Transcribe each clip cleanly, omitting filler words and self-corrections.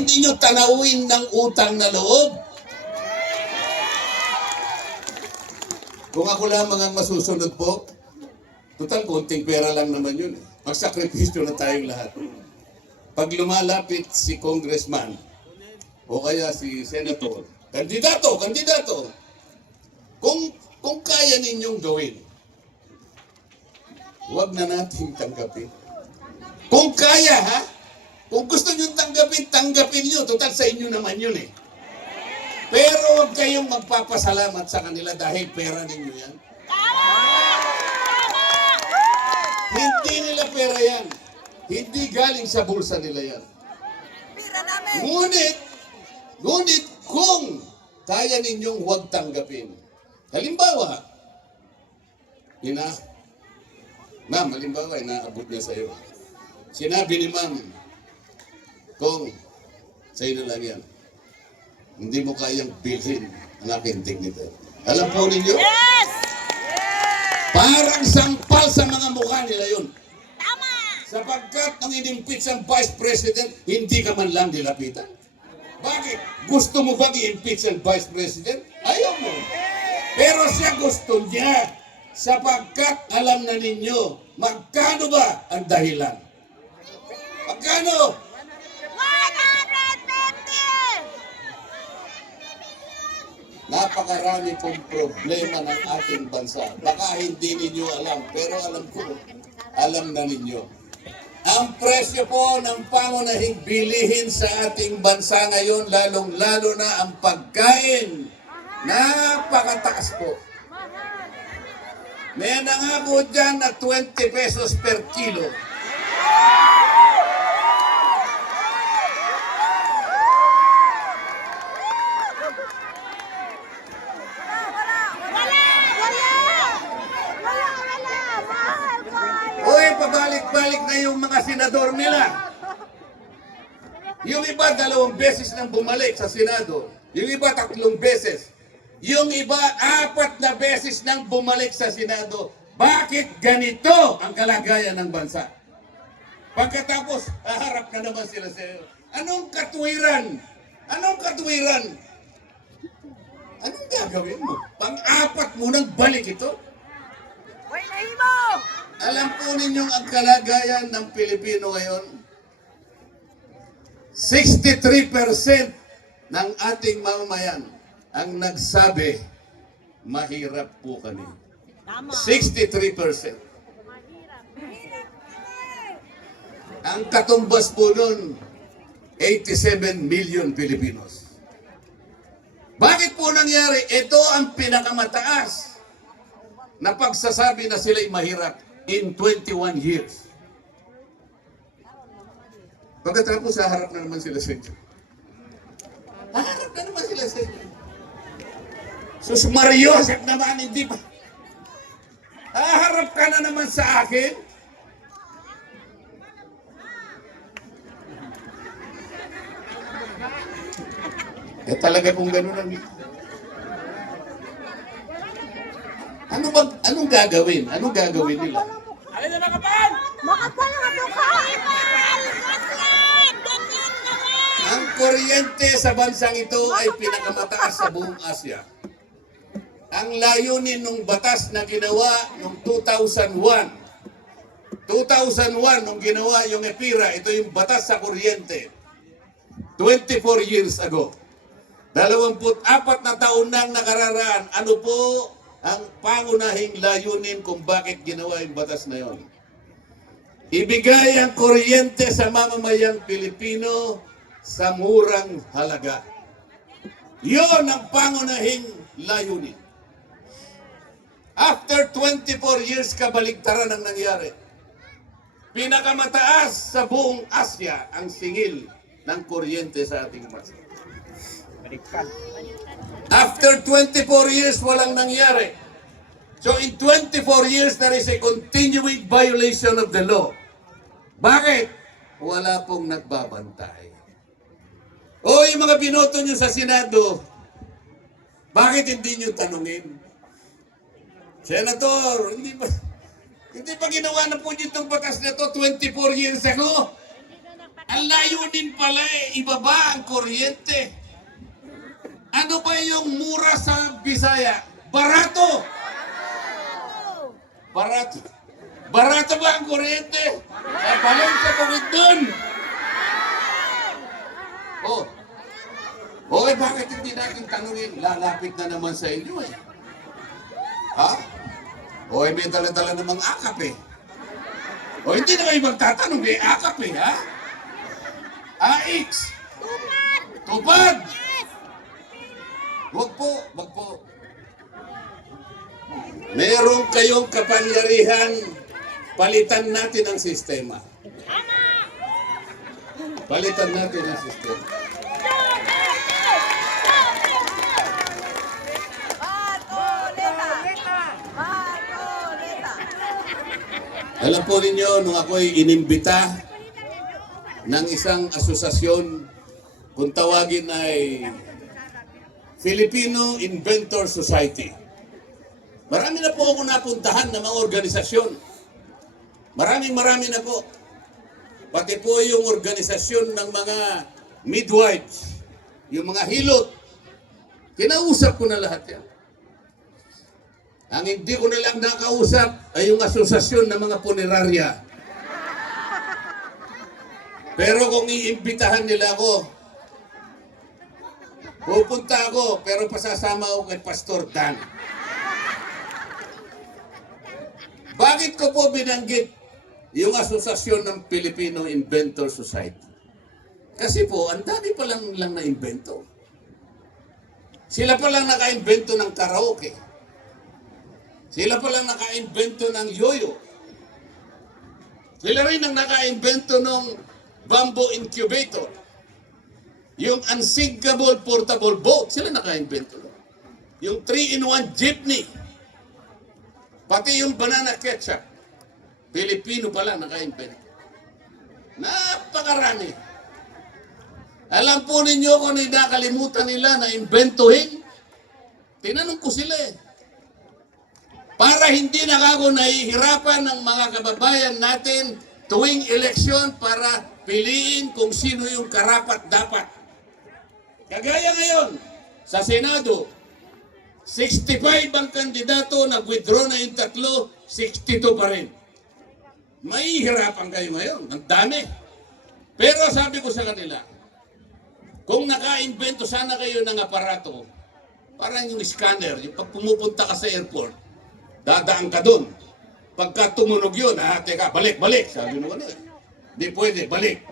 hindi nyo tanawin ng utang na loob? Kung ako lamang ang masusunod po, total konting pera lang naman yun. Magsakripisyo na tayong lahat. Pag lumalapit si congressman o kaya si senator, kandidato, kung kaya ninyong gawin, huwag na natin tanggapin. Kung kaya, ha? Kung gusto nyo tanggapin nyo. Total sa inyo naman yun eh. Pero huwag kayong magpapasalamat sa kanila dahil pera ninyo yan. Hindi nila pera yan. Hindi galing sa bulsa nila yan. Ngunit kung kaya ninyong huwag tanggapin. Halimbawa, Ma'am, halimbawa, inaabot niya sa'yo. Sinabi ni Ma'am, kung sa'yo na lang yan, hindi mo kayang bilhin ang aking dignity. Alam po ninyo? Yes! Parang sampal sa mga mukha nila yun. Tama! Sapagkat nang inimpeach ang Vice President, hindi ka man lang nilapitan. Bakit? Gusto mo bang i-impeach ang Vice President? Ayaw mo. Pero siya gusto niya. Sapagkat alam na ninyo, magkano ba ang dahilan? Magkano? 150! Napakarami pong problema ng ating bansa. Baka hindi ninyo alam, pero alam na ninyo. Ang presyo po ng pangunahing bilihin sa ating bansa ngayon, lalong-lalo na ang pagkain, napakataas po. May nangabot dyan na 20 pesos per kilo. Uy, pabalik-balik na yung mga senador nila. Yung iba 2 beses nang bumalik sa Senado. Yung iba 3 beses. Yung iba 4 na beses nang bumalik sa Senado. Bakit ganito ang kalagayan ng bansa? Pagkatapos, haharap na naman sila sa iyo. Anong katwiran? Anong katwiran? Anong gagawin mo? Pang-4 mo nang balik ito? Uy, nahimo! Alam po ninyong ang kalagayan ng Pilipino ngayon? 63% ng ating mamamayan ang nagsabi, mahirap po kami. Tama. 63%. Ang katumbas po nun, 87 million Filipinos. Bakit po nangyari? Ito ang pinakamataas na pagsasabi na sila'y mahirap in 21 years. Pagkatapos, haharap na naman sila sa inyo. Haharap na naman sila sa inyo. Sus Mariosep naman, hindi pa. Haharap ka na naman sa akin. Talaga kung gano'n ang... Anong gagawin? Anong gagawin nila? Alin na makapal? Makapal ang mukha! Ang kuryente sa bansang ito ay pinakamataas sa buong Asya. Ang layunin ng batas na ginawa noong 2001. 2001, nung ginawa yung EPIRA, ito yung batas sa kuryente. 24 years ago. 24 na taon nang nakararaan. Ano po ang pangunahing layunin kung bakit ginawa yung batas na yon? Ibigay ang kuryente sa mamamayang Pilipino sa murang halaga. Yon ang pangunahing layunin. After 24 years, kabaligtaran ang nangyari. Pinakamataas sa buong Asya ang singil ng kuryente sa ating bansa. After 24 years, walang nangyari. So in 24 years, there is a continuing violation of the law. Bakit? Wala pong nagbabantay. O yung mga binoto nyo sa Senado, bakit hindi nyo tanungin? Senator, hindi ba ginawa na po itong batas na to 24 years ago? Ang layunin pala ibaba ang kuryente. Ano ba yung mura sa Bisaya? Barato! Barato. Barato ba ang kuryente? Balong sa bukid dun. Oh. Okay, bakit hindi natin tanungin? Lalapit na naman sa inyo eh. Ha? O may dala-dala namang akap eh. O hindi na kayo magtatanong eh, akap eh, ha? AX. Tupad. Wag po, wag po. Meron kayong kapangyarihan, palitan natin ang sistema. Palitan natin ang sistema. Alam po ninyo, nung ako'y inimbita ng isang asosasyon, kung tawagin ay Filipino Inventor Society. Marami na po ako napuntahan ng mga organisasyon. Marami na po. Pati po yung organisasyon ng mga midwives, yung mga hilot. Kinausap ko na lahat yan. Ang hindi ko na lang nakausap ay yung asosasyon ng mga punerarya. Pero kung iimbitahan nila ako, pupunta ako, pero pasasama ako kay Pastor Dan. Bakit ko po binanggit yung asosasyon ng Filipino Inventor Society? Kasi po, ang dami pa lang na-invento. Sila pa lang naka-invento ng karaoke. Sila pa lang naka-invento ng yoyo. Sila rin ang naka-invento ng bamboo incubator. Yung unsinkable portable boat, sila naka-invento. Yung 3-in-1 jeepney. Pati yung banana ketchup. Pilipino pala naka-invento. Napakarami. Alam po ninyo kung nakalimutan nila na imbentuhin? Tinanong ko sila eh. Para hindi na ako nahihirapan ng mga kababayan natin tuwing eleksyon para piliin kung sino yung karapat-dapat. Kagaya ngayon, sa Senado, 65 ang kandidato, nag-withdraw na yung 3, 62 pa rin. Mahihirapan kayo ngayon, ang dami. Pero sabi ko sa kanila, kung naka-invento sana kayo ng aparato, parang yung scanner, yung pag pumupunta ka sa airport, dadaan ka doon. Pagka tumunog yun, teka, balik. Sabi mo ano eh. Di pwede, balik.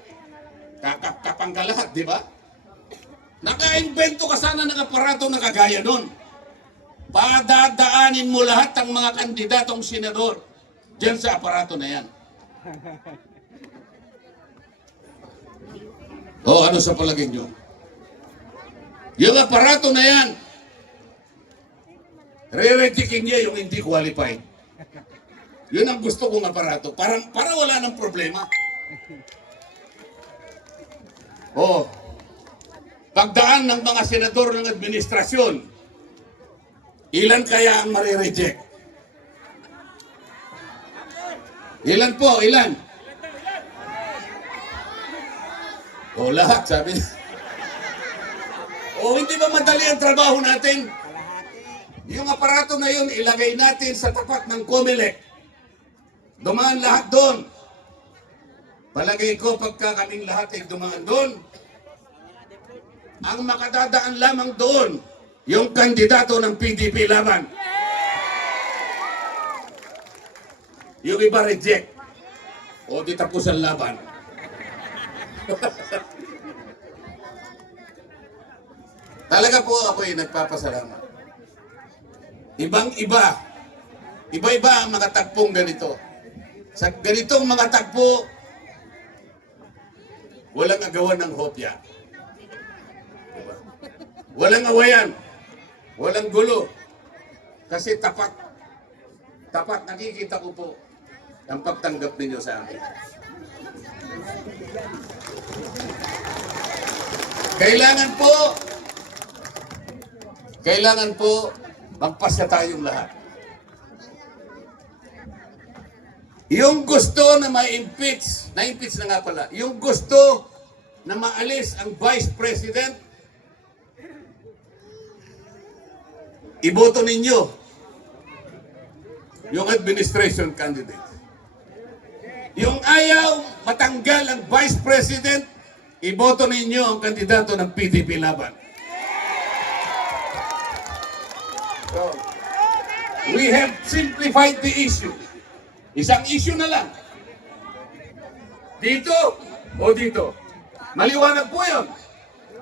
Kakapkapang ka lahat, di ba? Naka-invento ka sana ng aparato na kagaya doon. Padadaanin mo lahat ang mga kandidatong senador dyan sa aparato na yan. O ano sa palagay nyo? Yung aparato na yan, re-rejectin niya yung hindi qualified. Yun ang gusto kong aparato. Para wala ng problema. Pagdaan ng mga senador ng administrasyon, ilan kaya ang marireject? Ilan po? Ilan? Lahat, sabi niya. Hindi ba madali ang trabaho natin? Yung aparato na yun, ilagay natin sa tapat ng COMELEC. Dumaan lahat doon. Palagay ko, pagka kaming lahat ay dumaan doon, ang makadadaan lamang doon, yung kandidato ng PDP laban. Yung iba reject. Di tapos ang laban. Talaga po ako'y nagpapasalamat. Ibang-iba. Iba-iba ang mga tagpong ganito. Sa ganitong mga tagpo, walang agawan ng hopya. Diba? Walang awayan. Walang gulo. Kasi tapat. Tapat, nakikita ko po ang pagtanggap ninyo sa akin. Kailangan po magpasya tayong lahat. Yung gusto na ma-impeach, na-impeach na nga pala, yung gusto na maalis ang Vice President, iboto ninyo yung administration candidate. Yung ayaw matanggal ang Vice President, iboto ninyo ang kandidato ng PDP Laban. So, we have simplified the issue. Isang issue na lang. Dito o dito. Maliwanag po yun.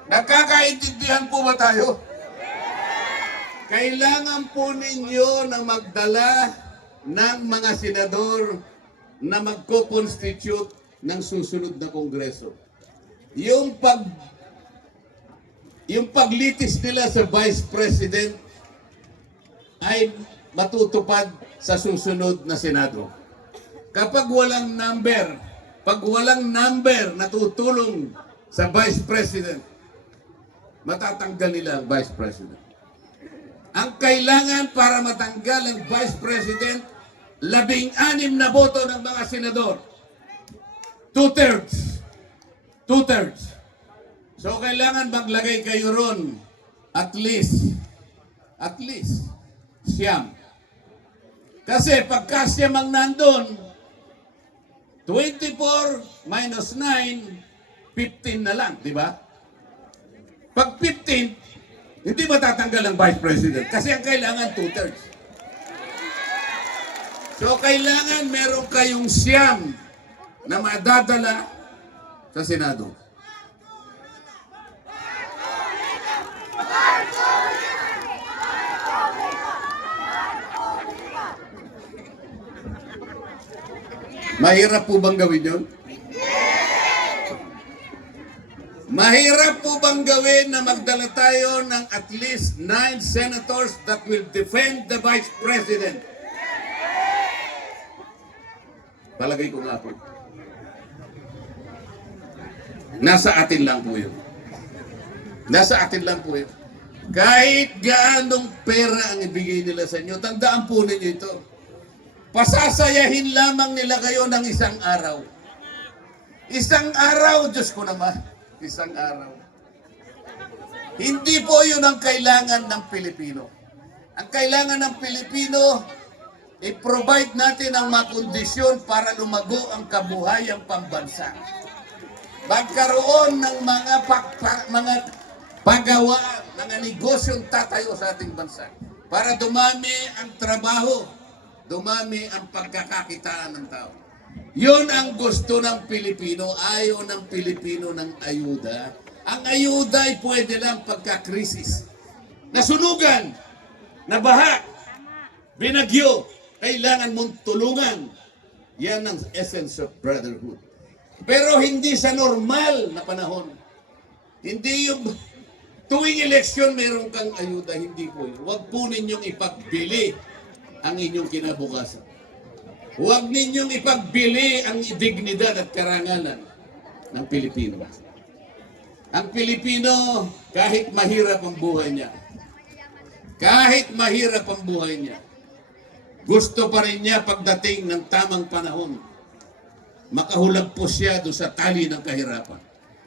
Nagkakaintindihan po ba tayo? Kailangan po ninyo na magdala ng mga senador na magko-constitute ng susunod na kongreso. Yung paglitis nila sa Vice President ay matutupad sa susunod na Senado. Kapag walang number na tutulong sa Vice President, matatanggal nila ang Vice President. Ang kailangan para matanggal ang Vice President, 16 na boto ng mga senador. 2/3. 2/3. So kailangan maglagay kayo ron at least siyam. Kasi pagka siyam ang nandun, 24 minus 9, 15 na lang, di ba? Pag 15, hindi matatanggal ang Vice President kasi ang kailangan 2/3. So kailangan meron kayong siyam na madadala sa Senado. Mahirap po bang gawin yun? Mahirap po bang gawin na magdala tayo ng at least 9 senators that will defend the Vice President? Palagay ko nga po. Nasa atin lang po yun. Nasa atin lang po yun. Kahit gaanong pera ang ibigay nila sa inyo, tandaan po ninyo ito. Pasasayahin lamang nila kayo ng isang araw. Isang araw, Diyos ko naman. Isang araw. Hindi po yun ang kailangan ng Pilipino. Ang kailangan ng Pilipino, i-provide natin ang mga kondisyon para lumago ang kabuhayang pambansa. Magkaroon ng mga paggawa, mga negosyong tatayo sa ating bansa. Para dumami ang trabaho, dumami ang pagkakakitaan ng tao. Yun ang gusto ng Pilipino. Ayaw ng Pilipino ng ayuda. Ang ayuda ay pwede lang pagka-krisis. Nasunugan, nabaha, binagyo, kailangan mong tulungan. Yan ang essence of brotherhood. Pero hindi sa normal na panahon. Hindi yung tuwing eleksyon meron kang ayuda, hindi po yun. Huwag po ninyong ipagbili ang inyong kinabukasan. Huwag ninyong ipagbili ang dignidad at karangalan ng Pilipino. Ang Pilipino, kahit mahirap ang buhay niya, gusto pa rin niya pagdating ng tamang panahon, makahulagpos siya doon sa tali ng kahirapan.